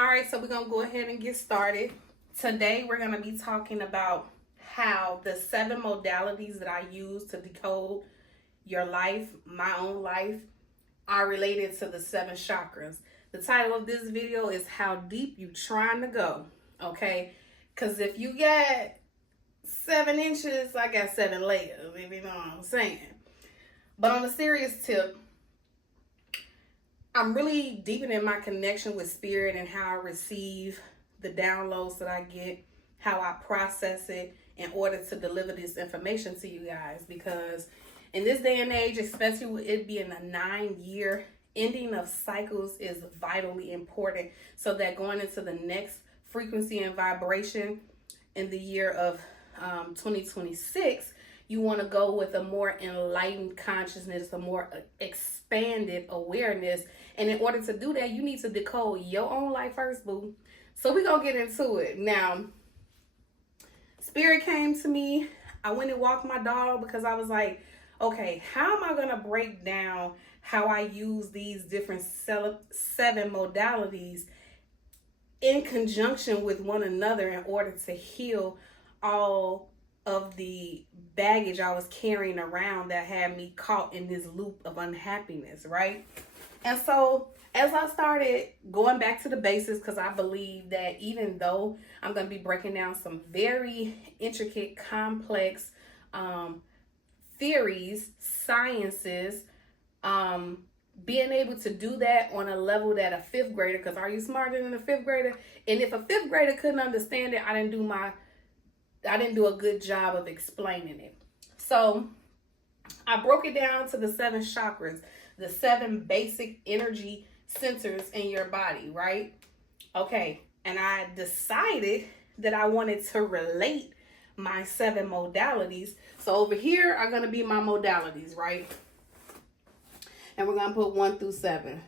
All right, so we're going to go ahead and get started. Today, we're going to be talking about how the 7 modalities that I use to decode your life, my own life, are related to the 7 chakras. The title of this video is How Deep You Trying to Go, okay? Because if you got 7 inches, I got 7 layers, if you know what I'm saying. But on a serious tip, I'm really deepening my connection with spirit and how I receive the downloads that I get, how I process it in order to deliver this information to you guys. Because in this day and age, especially with it being a 9-year ending of cycles is vitally important, so that going into the next frequency and vibration in the year of 2026, you want to go with a more enlightened consciousness, a more expanded awareness. And in order to do that, you need to decode your own life first, boo. So we're going to get into it. Now, spirit came to me. I went and walked my dog because I was like, okay, how am I going to break down how I use these different 7 modalities in conjunction with one another in order to heal all of the baggage I was carrying around that had me caught in this loop of unhappiness, right? And so as I started going back to the basics, because I believe that even though I'm going to be breaking down some very intricate, complex theories, sciences, being able to do that on a level that a 5th grader, because are you smarter than a 5th grader? And if a 5th grader couldn't understand it, I didn't do a good job of explaining it. So I broke it down to the 7 chakras, the 7 basic energy centers in your body, right? Okay, and I decided that I wanted to relate my 7 modalities. So over here are going to be my modalities, right? And we're going to put 1 through 7.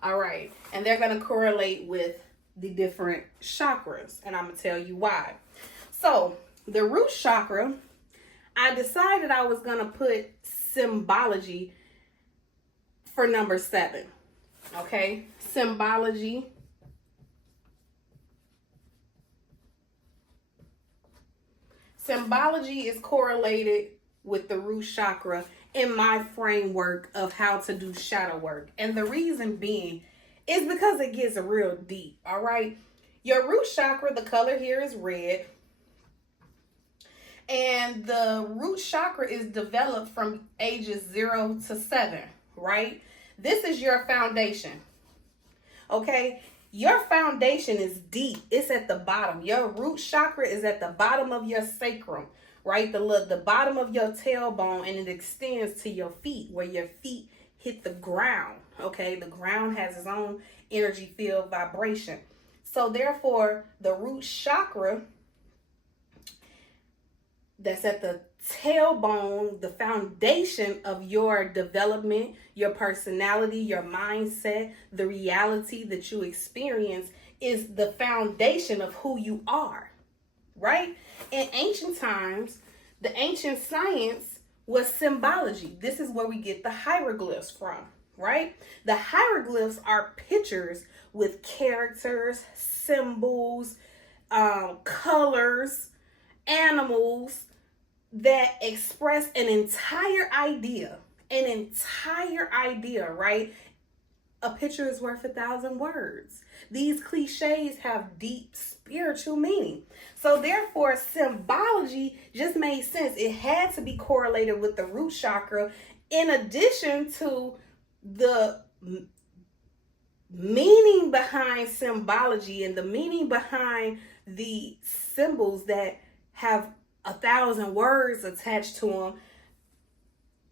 All right, and they're going to correlate with the different chakras, and I'm going to tell you why. So the root chakra, I decided I was going to put symbology for number 7. Okay, symbology. Symbology is correlated with the root chakra in my framework of how to do shadow work. And the reason being is because it gets real deep, all right? Your root chakra, the color here is red. And the root chakra is developed from ages 0 to 7, right? This is your foundation, okay? Your foundation is deep. It's at the bottom. Your root chakra is at the bottom of your sacrum, right? The bottom of your tailbone, and it extends to your feet, where your feet hit the ground, okay? The ground has its own energy field vibration. So therefore, the root chakra that's at the tailbone, the foundation of your development, your personality, your mindset, the reality that you experience, is the foundation of who you are, right? In ancient times, the ancient science was symbology. This is where we get the hieroglyphs from, right? The hieroglyphs are pictures with characters, symbols, colors, animals that express an entire idea, right? A picture is worth 1,000 words. These cliches have deep spiritual meaning. So therefore, symbology just made sense. It had to be correlated with the root chakra, in addition to the meaning behind symbology and the meaning behind the symbols that have 1,000 words attached to them,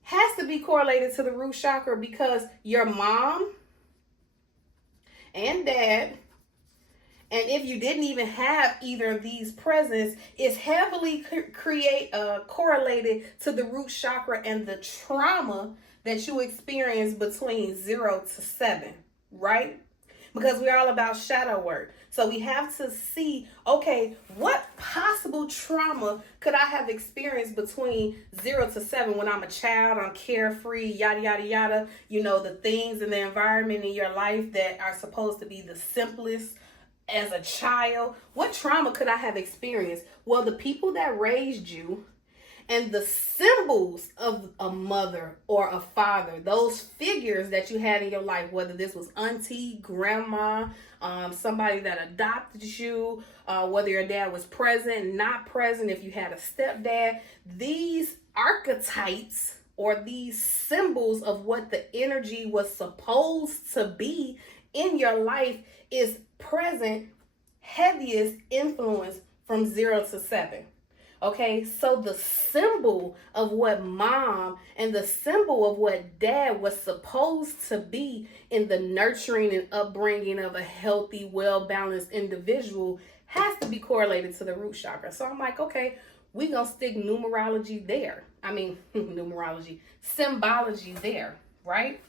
has to be correlated to the root chakra, because your mom and dad, and if you didn't even have either of these presents, is heavily correlated to the root chakra and the trauma that you experience between 0 to 7, right? Because we're all about shadow work. So we have to see, okay, what possible trauma could I have experienced between 0 to 7 when I'm a child, I'm carefree, yada, yada, yada. You know, the things in the environment in your life that are supposed to be the simplest as a child. What trauma could I have experienced? Well, the people that raised you and the symbols of a mother or a father, those figures that you had in your life, whether this was auntie, grandma, somebody that adopted you, whether your dad was present, not present, if you had a stepdad, these archetypes or these symbols of what the energy was supposed to be in your life is present, heaviest influence from 0 to 7. Okay, so the symbol of what mom and the symbol of what dad was supposed to be in the nurturing and upbringing of a healthy, well-balanced individual has to be correlated to the root chakra. So I'm like, okay, we're going to stick numerology there. Numerology, symbology there, right?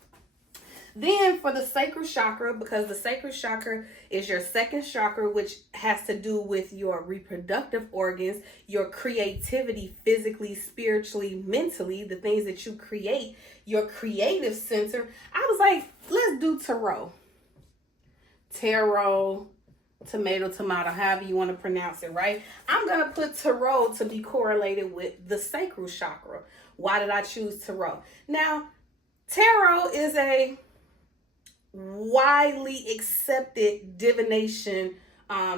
Then for the sacral chakra, because the sacral chakra is your second chakra, which has to do with your reproductive organs, your creativity, physically, spiritually, mentally, the things that you create, your creative center. I was like, let's do tarot. Tarot, tomato, however you want to pronounce it, right? I'm going to put tarot to be correlated with the sacral chakra. Why did I choose tarot? Now, tarot is a widely accepted divination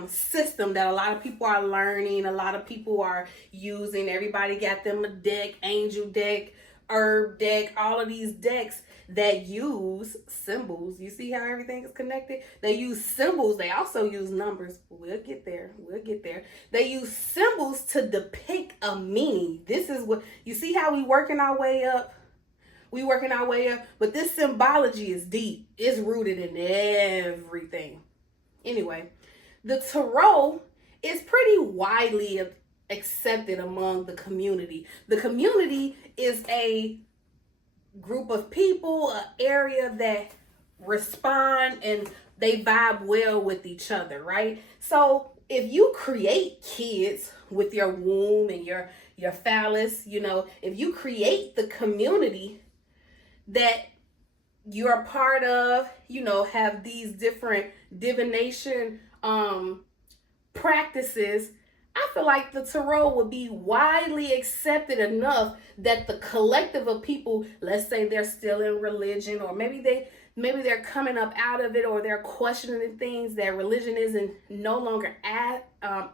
system that a lot of people are learning, a lot of people are using. Everybody got them a deck, angel deck, herb deck, all of these decks that use symbols. You see how everything is connected? They use symbols. They also use numbers. We'll get there. They use symbols to depict a meaning. This is what you see how we working our way up. But this symbology is deep. It's rooted in everything. Anyway, the tarot is pretty widely accepted among the community. The community is a group of people, an area that respond and they vibe well with each other, right? So if you create kids with your womb and your phallus, you know, if you create the community that you're a part of, you know, have these different divination practices, I feel like the tarot would be widely accepted enough that the collective of people, let's say they're still in religion, or maybe they're coming up out of it, or they're questioning things that religion isn't no longer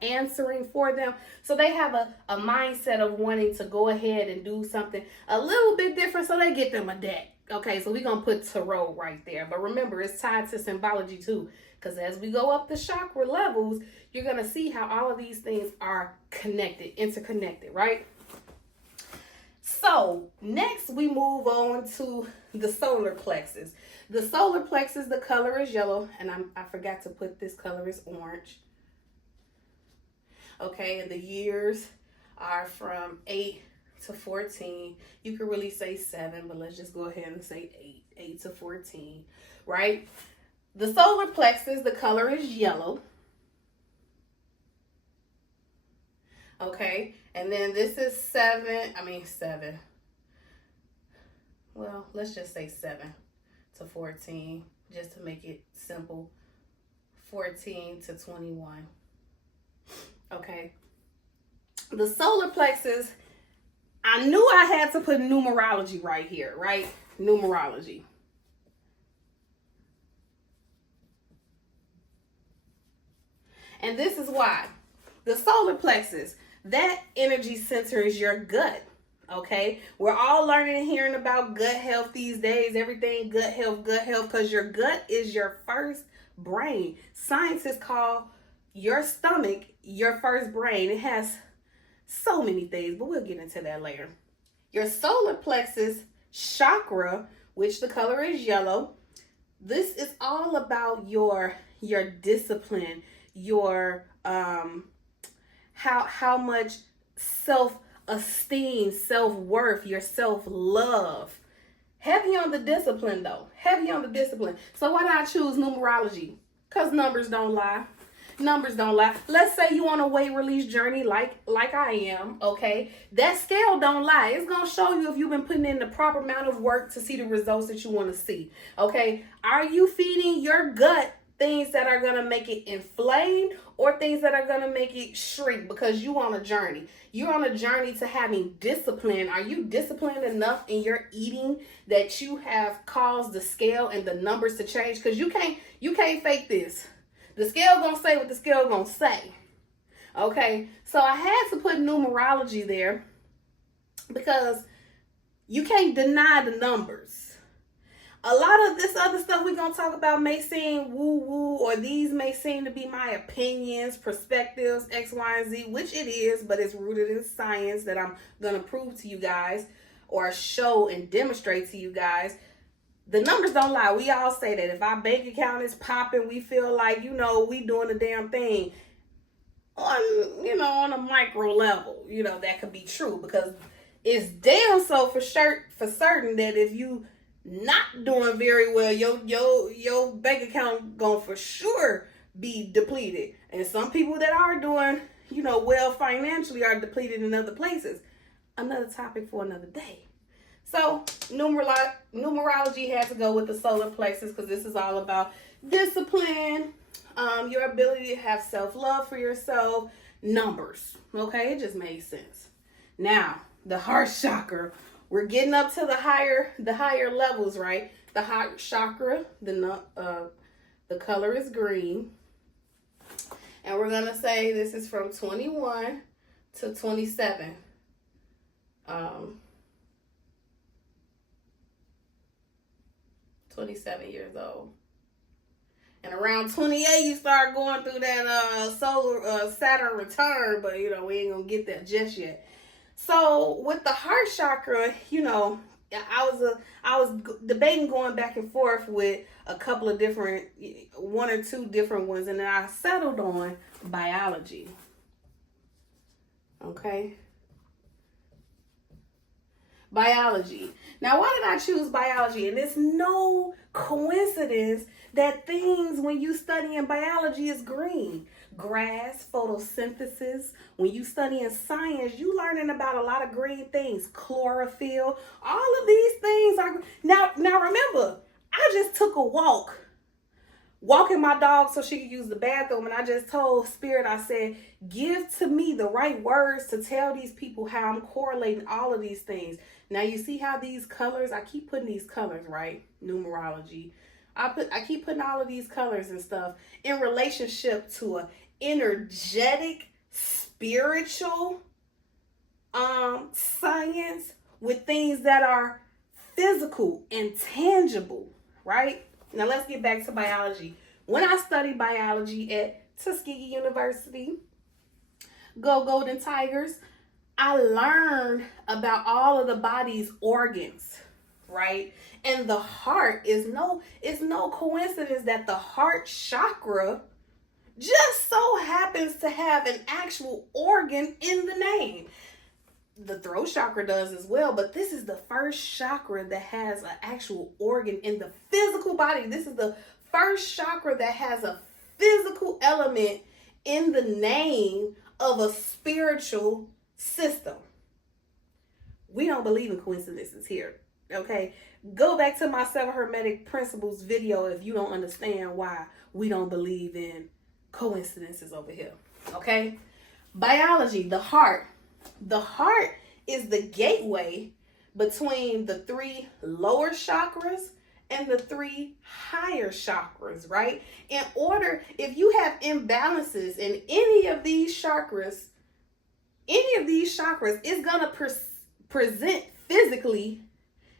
answering for them. So they have a mindset of wanting to go ahead and do something a little bit different. So they get them a deck. Okay, so we're going to put tarot right there. But remember, it's tied to symbology too. Because as we go up the chakra levels, you're going to see how all of these things are connected, interconnected, right? So next we move on to the solar plexus. The solar plexus, the color is yellow, and I forgot to put this color is orange. Okay, and the years are from 8 to 14. You could really say 7, but let's just go ahead and say 8 to 14, right? The solar plexus, the color is yellow. Okay, and then this is 7. Well, let's just say 7 to 14, just to make it simple. 14 to 21. Okay. The solar plexus, I knew I had to put numerology right here, right? Numerology. And this is why. The solar plexus, that energy center is your gut. Okay, we're all learning and hearing about gut health these days. Everything gut health, because your gut is your first brain. Scientists call your stomach your first brain. It has so many things, but we'll get into that later. Your solar plexus chakra, which the color is yellow, this is all about your discipline, your how much self-esteem, self-worth, your self-love. Heavy on the discipline though. So why did I choose numerology? Because numbers don't lie. Numbers don't lie. Let's say you on a weight release journey like I am, okay? That scale don't lie. It's going to show you if you've been putting in the proper amount of work to see the results that you want to see, okay? Are you feeding your gut things that are going to make it inflamed or things that are going to make it shrink because you on a journey? You're on a journey to having discipline. Are you disciplined enough in your eating that you have caused the scale and the numbers to change? Because you can't fake this. The scale gonna say what the scale gonna say. Okay, so I had to put numerology there because you can't deny the numbers. A lot of this other stuff we're gonna talk about may seem woo-woo, or these may seem to be my opinions, perspectives, X, Y, and Z, which it is, but it's rooted in science that I'm gonna prove to you guys or show and demonstrate to you guys. The numbers don't lie. We all say that. If our bank account is popping, we feel like, we doing the damn thing on a micro level. That could be true because it's damn so for certain that if you not doing very well, your bank account gonna for sure be depleted. And some people that are doing, well financially are depleted in other places. Another topic for another day. So numerology has to go with the solar plexus because this is all about discipline, your ability to have self-love for yourself, numbers. Okay, it just made sense. Now, the heart chakra. We're getting up to the higher levels, right? The heart chakra, the color is green. And we're going to say this is from 21 to 27. 27 years old. And around 28, you start going through that solar Saturn return, but we ain't gonna get there just yet. So with the heart chakra, I was debating going back and forth with a couple of different, one or two different ones, and then I settled on biology. Okay. Biology. Now, why did I choose biology? And it's no coincidence that things when you study in biology is green. Grass, photosynthesis. When you study in science, you learning about a lot of green things. Chlorophyll. All of these things are... Now remember, I just took a walking my dog so she could use the bathroom, and I just told Spirit, I said, give to me the right words to tell these people how I'm correlating all of these things. Now you see how these colors, I keep putting these colors, right? Numerology. I keep putting all of these colors and stuff in relationship to a energetic, spiritual science with things that are physical and tangible, right? Now let's get back to biology. When I studied biology at Tuskegee University, go Golden Tigers, I learned about all of the body's organs, right? And the heart it's no coincidence that the heart chakra just so happens to have an actual organ in the name. The throat chakra does as well, but this is the first chakra that has an actual organ in the physical body. This is the first chakra that has a physical element in the name of a spiritual system. We don't believe in coincidences here, okay? Go back to my 7 Hermetic Principles video if you don't understand why we don't believe in coincidences over here, okay? Biology, the heart. The heart is the gateway between the 3 lower chakras and the 3 higher chakras, right? If you have imbalances in any of these chakras, is going to present physically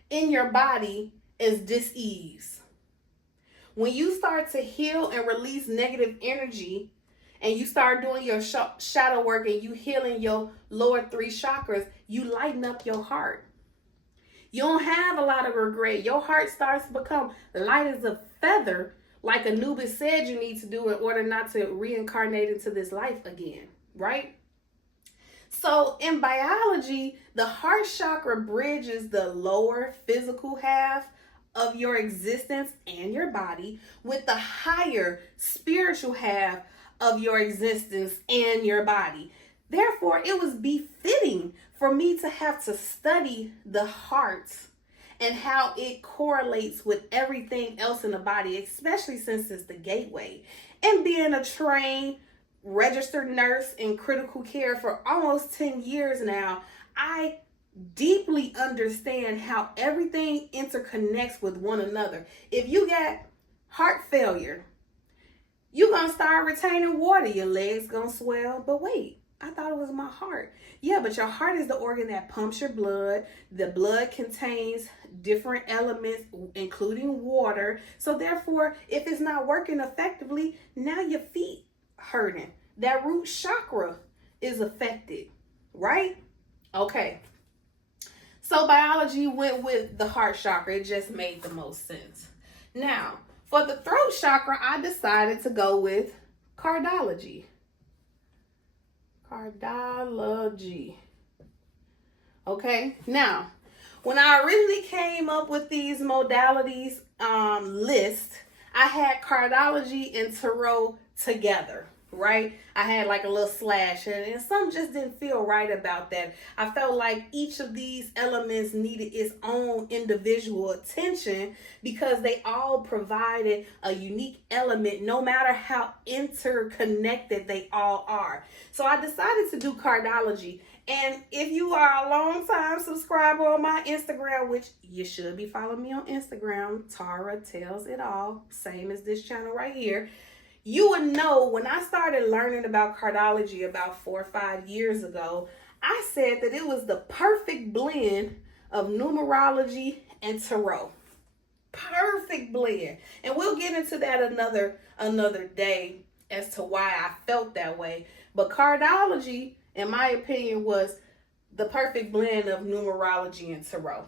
in your body as dis-ease. When you start to heal and release negative energy, and you start doing your shadow work and you healing your lower 3 chakras, you lighten up your heart. You don't have a lot of regret. Your heart starts to become light as a feather, like Anubis said you need to do in order not to reincarnate into this life again, right? So in biology, the heart chakra bridges the lower physical half of your existence and your body with the higher spiritual half of your existence and your body. Therefore, it was befitting for me to have to study the heart and how it correlates with everything else in the body, especially since it's the gateway. And being a trained registered nurse in critical care for almost 10 years now, I deeply understand how everything interconnects with one another. If you got heart failure, you're going to start retaining water. Your legs going to swell. But wait, I thought it was my heart. Yeah, but your heart is the organ that pumps your blood. The blood contains different elements, including water. So therefore, if it's not working effectively, now your feet hurting. That root chakra is affected, right? Okay. So biology went with the heart chakra. It just made the most sense. Now, for the throat chakra, I decided to go with cardiology. Cardiology. Okay. Now, when I originally came up with these modalities list, I had cardiology and tarot together, right? I had like a little slash, and something just didn't feel right about that. I felt like each of these elements needed its own individual attention because they all provided a unique element, no matter how interconnected they all are. So I decided to do cardiology. And if you are a long time subscriber on my Instagram, which you should be following me on Instagram, Tara Tells It All, same as this channel right here, you would know when I started learning about cardiology about 4 or 5 years ago, I said that it was the perfect blend of numerology and tarot. Perfect blend. And we'll get into that another day as to why I felt that way. But cardiology, in my opinion, was the perfect blend of numerology and tarot.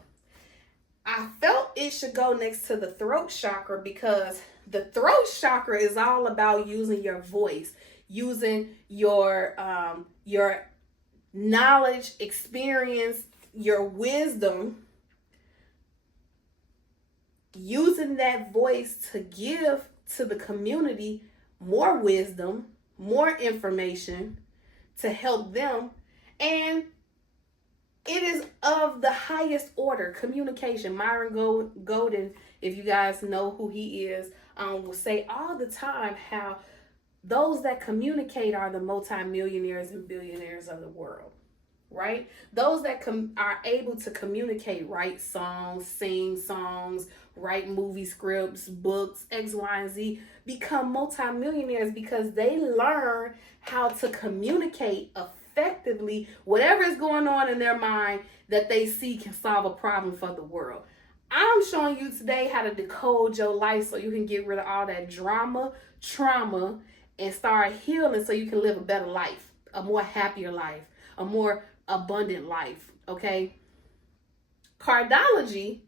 I felt it should go next to the throat chakra because the throat chakra is all about using your voice, using your knowledge, experience, your wisdom, using that voice to give to the community more wisdom, more information to help them. And it is of the highest order, communication. Myron Golden, if you guys know who he is, will say all the time how those that communicate are the multimillionaires and billionaires of the world, right? Those that are able to communicate, write songs, sing songs, write movie scripts, books, X, Y, and Z, become multimillionaires because they learn how to communicate effectively whatever is going on in their mind that they see can solve a problem for the world. I'm showing you today how to decode your life so you can get rid of all that drama, trauma, and start healing so you can live a better life, a more happier life, a more abundant life, okay? Cardiology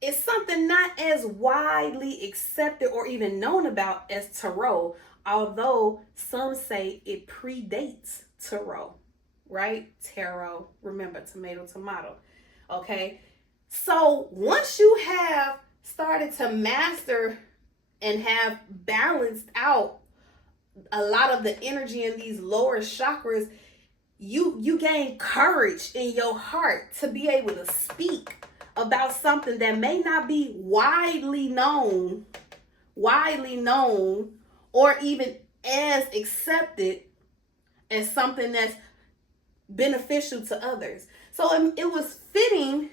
is something not as widely accepted or even known about as tarot, although some say it predates tarot, right? Tarot, remember, tomato, tomato, okay? So once you have started to master and have balanced out a lot of the energy in these lower chakras, you gain courage in your heart to be able to speak about something that may not be widely known, or even as accepted as something that's beneficial to others. So it was fitting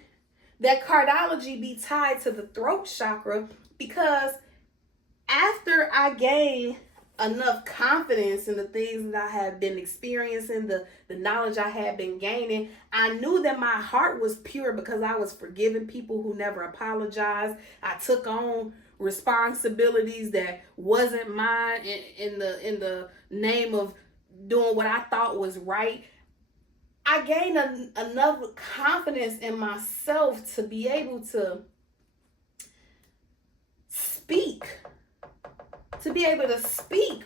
that cardiology be tied to the throat chakra because after I gained enough confidence in the things that I had been experiencing, the knowledge I had been gaining, I knew that my heart was pure because I was forgiving people who never apologized. I took on responsibilities that wasn't mine in the name of doing what I thought was right. I gained enough confidence in myself to be able to speak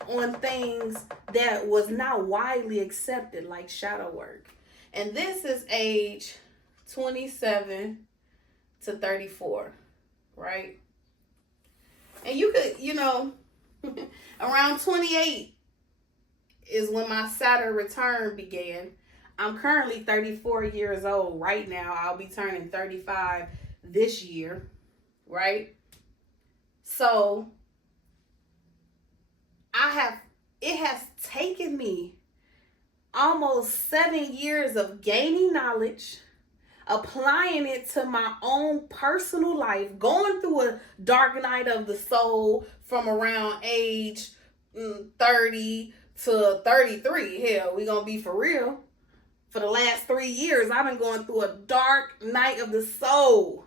on things that was not widely accepted, like shadow work. And this is age 27 to 34, right? And you could, around 28, is when my Saturn return began. I'm currently 34 years old right now. I'll be turning 35 this year, right? So it has taken me almost 7 years of gaining knowledge, applying it to my own personal life, going through a dark night of the soul from around age 30 to 33. Hell, we gonna be for real. For the last 3 years, I've been going through a dark night of the soul.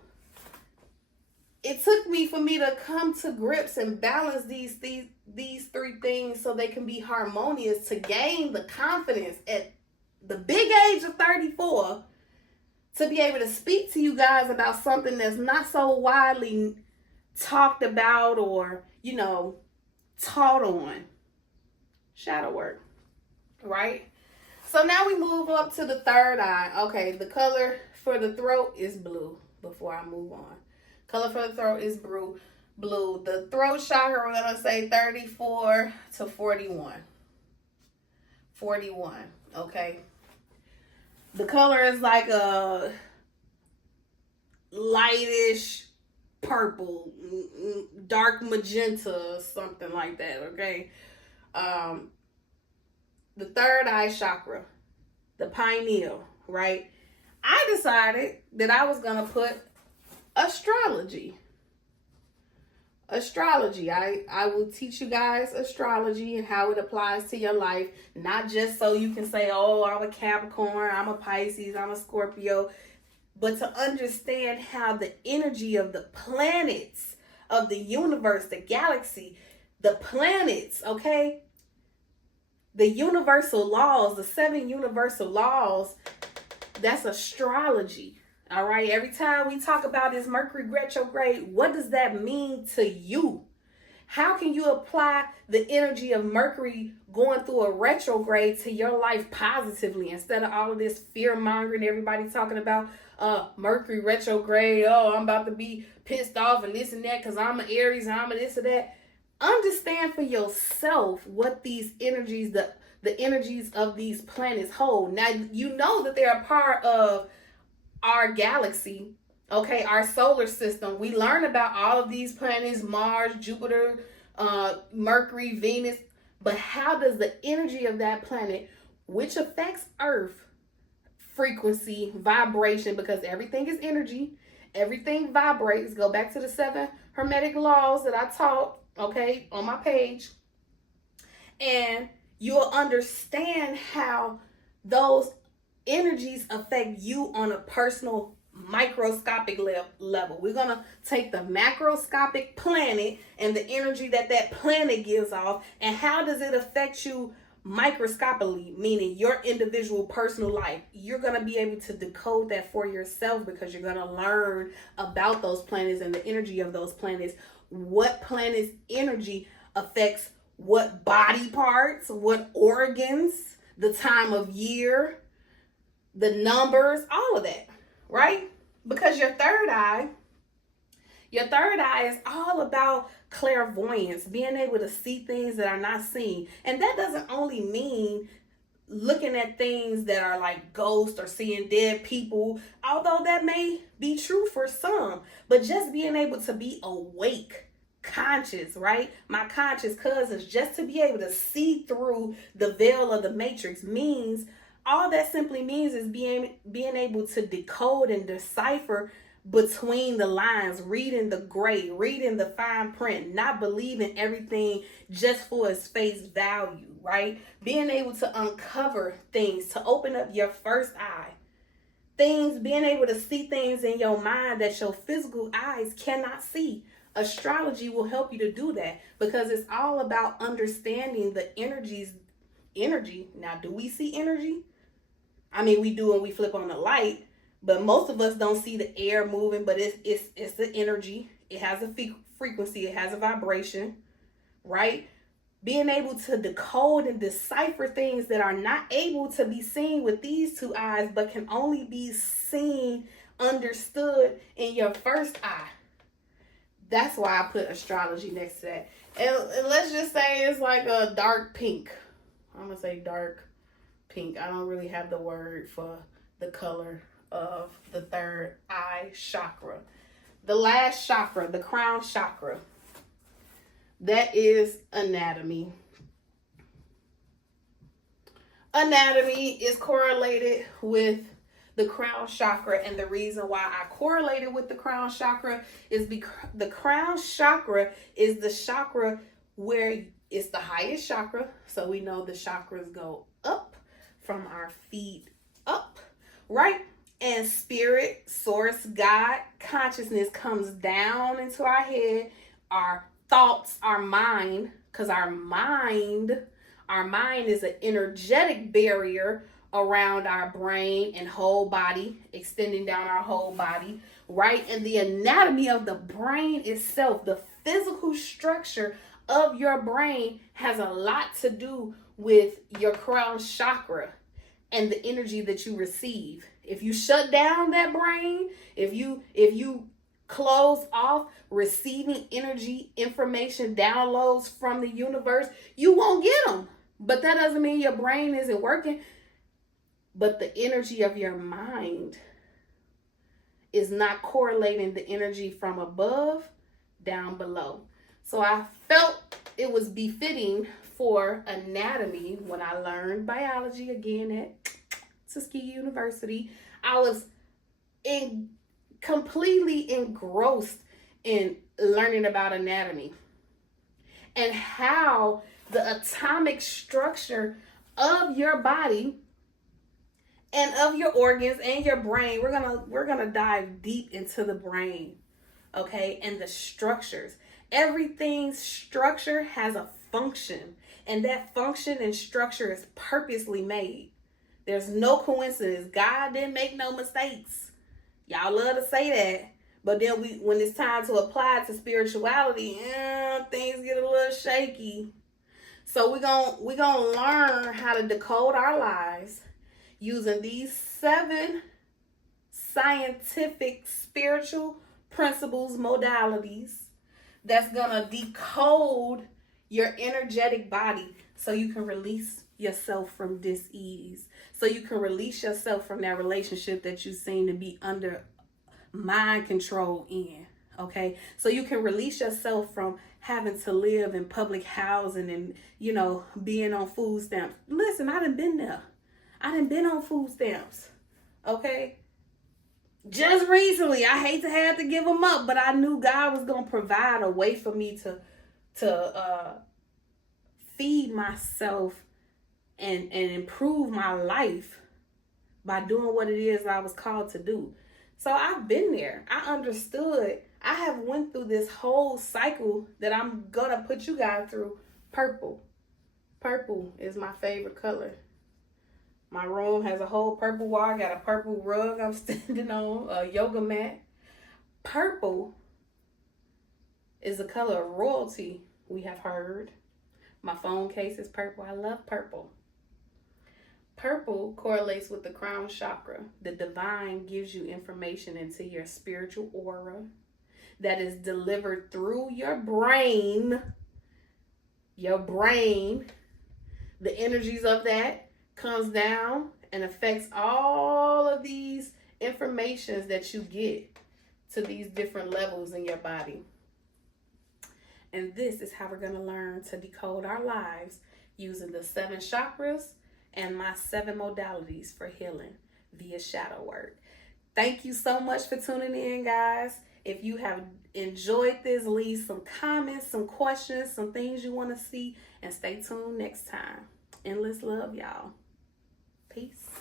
It took me for me to come to grips and balance these three things so they can be harmonious, to gain the confidence at the big age of 34 to be able to speak to you guys about something that's not so widely talked about or, taught on. Shadow work, right? So now we move up to the third eye. Okay, the color for the throat is blue before I move on. Color for the throat is blue. The throat chakra, we're going to say 34 to 41. 41, okay? The color is like a lightish purple, dark magenta, something like that, okay? The third eye chakra, the pineal, right? I decided that I was going to put astrology. I will teach you guys astrology and how it applies to your life, not just so you can say, oh, I'm a Capricorn, I'm a Pisces, I'm a Scorpio, but to understand how the energy of the planets of the universe, the galaxy, the planets, okay? The universal laws, the 7 universal laws, that's astrology. All right. Every time we talk about this Mercury retrograde, what does that mean to you? How can you apply the energy of Mercury going through a retrograde to your life positively instead of all of this fear mongering, everybody talking about Mercury retrograde? Oh, I'm about to be pissed off and this and that because I'm an Aries and I'm a this and that. Understand for yourself what these energies, the energies of these planets hold. Now, you know that they're a part of our galaxy, okay, our solar system. We learn about all of these planets, Mars, Jupiter, Mercury, Venus, but how does the energy of that planet, which affects Earth, frequency, vibration, because everything is energy, everything vibrates. Go back to the 7 hermetic laws that I taught, okay, on my page, and you'll understand how those energies affect you on a personal microscopic level. We're going to take the macroscopic planet and the energy that planet gives off, and how does it affect you microscopically, meaning your individual personal life. You're going to be able to decode that for yourself because you're going to learn about those planets and the energy of those planets. What planet's energy affects what body parts, what organs, the time of year, the numbers, all of that, right? Because your third eye is all about clairvoyance, being able to see things that are not seen. And that doesn't only mean looking at things that are like ghosts or seeing dead people, although that may be true for some, but just being able to be awake, conscious, right? My conscious cousins, just to be able to see through the veil of the matrix means, all that simply means is being able to decode and decipher between the lines, reading the gray, reading the fine print, not believing everything just for its face value, right? Being able to uncover things, to open up your first eye. Things, being able to see things in your mind that your physical eyes cannot see. Astrology will help you to do that because it's all about understanding the energy. Now, do we see energy? I mean, we do when we flip on the light, but most of us don't see the air moving, but it's the energy. It has a frequency. It has a vibration, right? Being able to decode and decipher things that are not able to be seen with these two eyes, but can only be seen, understood in your first eye. That's why I put astrology next to that. And let's just say it's like a dark pink. I'm going to say dark pink. I don't really have the word for the color of the third eye chakra. The last chakra, the crown chakra, that is anatomy. Anatomy is correlated with the crown chakra, and the reason why I correlated with the crown chakra is because the crown chakra is the chakra where it's the highest chakra. So we know the chakras go up from our feet up, right? And spirit, source, God, consciousness comes down into our head, our thoughts, our mind, because our mind is an energetic barrier around our brain and whole body, extending down our whole body, right? And the anatomy of the brain itself, the physical structure of your brain, has a lot to do with your crown chakra and the energy that you receive. If you shut down that brain, if you close off receiving energy, information, downloads from the universe, you won't get them. But that doesn't mean your brain isn't working. But the energy of your mind is not correlating the energy from above down below. So I felt it was befitting for anatomy when I learned biology again at Tuskegee University. I was completely engrossed in learning about anatomy and how the atomic structure of your body and of your organs and your brain. We're gonna dive deep into the brain, okay, and the structures. Everything's structure has a function, and that function and structure is purposely made. There's no coincidence. God didn't make no mistakes. Y'all love to say that, but then when it's time to apply it to spirituality, things get a little shaky. So we're gonna learn how to decode our lives using these 7 scientific spiritual principles, modalities, that's gonna decode your energetic body so you can release yourself from dis-ease, so you can release yourself from that relationship that you seem to be under mind control in, okay? So you can release yourself from having to live in public housing and, being on food stamps. Listen, I done been there. I done been on food stamps, okay? Just recently, I hate to have to give them up, but I knew God was going to provide a way for me to feed myself and improve my life by doing what it is I was called to do. So I've been there. I understood. I have went through this whole cycle that I'm going to put you guys through. Purple. Purple is my favorite color. My room has a whole purple wall. I got a purple rug I'm standing on, a yoga mat. Purple is the color of royalty, we have heard. My phone case is purple. I love purple. Purple correlates with the crown chakra. The divine gives you information into your spiritual aura that is delivered through your brain. Your brain, the energies of that comes down and affects all of these informations that you get to these different levels in your body. And this is how we're going to learn to decode our lives using the 7 chakras and my 7 modalities for healing via shadow work. Thank you so much for tuning in, guys. If you have enjoyed this, leave some comments, some questions, some things you want to see, and stay tuned next time. Endless love, y'all. Peace.